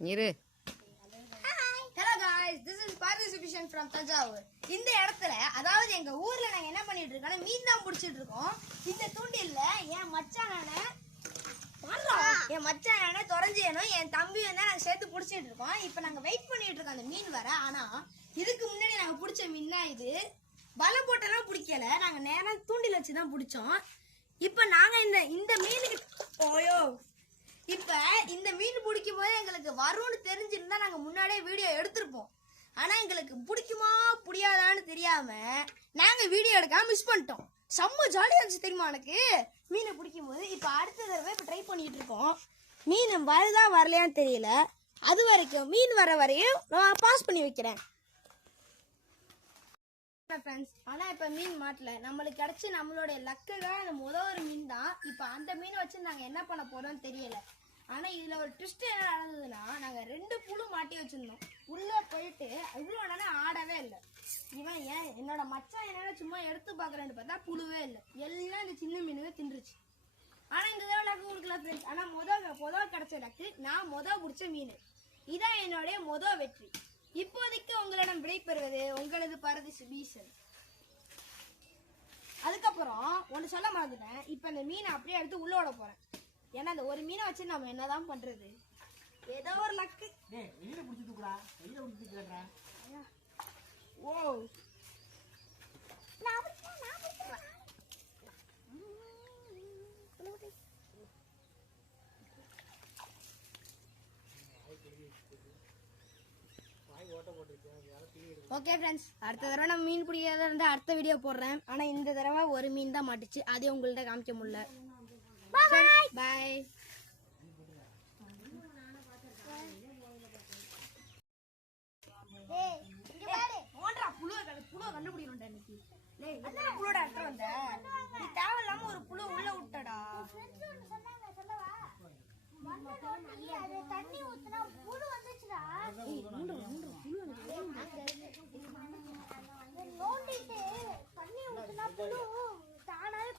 இரு. Hello guys, this is participation from Tanjavur. இந்த இடத்துல அதாவது எங்க ஊர்ல நாங்க என்ன பண்ணிட்டு இருக்கோம், மீன் தான் பிடிச்சிட்டு இருக்கோம். இந்த தூண்டில்ல என் மச்சானான தொரஞ்சியனும் என் தம்பியும் தான் நாங்க சேர்த்து பிடிச்சிட்டு இருக்கோம். இப்போ நாங்க வெயிட் பண்ணிட்டு இருக்கோம் அந்த மீன் வர. ஆனா இதுக்கு முன்னாடி நாங்க பிடிச்ச மீன் தான் இது. வலை போட்டெல்லாம் பிடிக்கல, நாங்க நேரம் தூண்டில் வச்சு தான் பிடிச்சோம். இப்போ நாங்க இந்த மீனுக்கு இப்ப இந்த மீன் பிடிக்கும் போது எங்களுக்கு வரும்னு தெரிஞ்சிருந்தா நாங்க முன்னாடியே வீடியோ எடுத்திருப்போம். ஆனா எங்களுக்கு பிடிக்குமா புடியாதான்னு தெரியாம நாங்க வீடியோ எடுக்காம மிஸ் பண்ணிட்டோம். செம்ம ஜாலியா இருந்துச்சு தெரியுமா எனக்கு மீனை பிடிக்கும் போது. இப்ப அடுத்த தடவை இப்ப ட்ரை பண்ணிட்டு இருக்கோம். மீன் வருதா வரலையான்னு தெரியல. அது வரைக்கும் மீன் வர வரையும் நான் பாஸ் பண்ணி வைக்கிறேன். ஆனா இப்ப மீன் மாட்டல, நம்மளுக்கு கிடைச்சி நம்மளுடைய லக்குதான் அந்த ஒரு மீன் தான். இப்ப அந்த மீனை வச்சு நாங்க என்ன பண்ண போறோம்னு தெரியல. ஆனா இதுல ஒரு ட்விஸ்ட் என்ன நடந்ததுன்னா, நாங்க 2 புழு மாட்டி வச்சிருந்தோம். உள்ள போயிட்டு இவ்வளவு நேரம் ஆடவே இல்லை. இவன் என்னோட மச்சான் என்னால சும்மா எடுத்து பாக்குறேன்னு பார்த்தா புழுவே இல்லை. எல்லாம் இந்த சின்ன மீனுங்க தின்றுச்சு. ஆனா இந்த தடவை லக்கு கொடுக்கல ஃப்ரெண்ட்ஸ். ஆனா முதல் கிடைச்ச லக்கு நான் பிடிச்ச மீன். இதான் என்னுடைய வெற்றி. இப்போதைக்கு உங்களிடம் விடைபெறுவது உங்களது பரதிசபீசன். அதுக்கப்புறம் ஒன்று சொல்ல மறந்துட்டேன். இப்போ இந்த மீனை அப்படியே எடுத்து உள்ள விட போறேன். ஏன்னா அந்த ஒரு மீனை வச்சு நம்ம என்னதான் பண்றது, ஏதோ ஒரு லக்கு. ஓ ஓகே ஃப்ரெண்ட்ஸ், அடுத்த தடவை நம்ம மீன் பிடிக்காத இருந்தா அடுத்த வீடியோ போடுறேன். ஆனா இந்த தடவை ஒரு மீன் தான் மாட்டுச்சு, அதே உங்கள்ட்ட காமிக்க முடியல. பாய். புழுவை கண்டுபிடிக்கணும்டா இன்னைக்கு. புழுவோட அர்த்தம் வந்த நீ தேவையில்லாம ஒரு புழு உள்ள விட்டடா. தண்ணி ஊத்துனா புழு வந்துச்சுடா.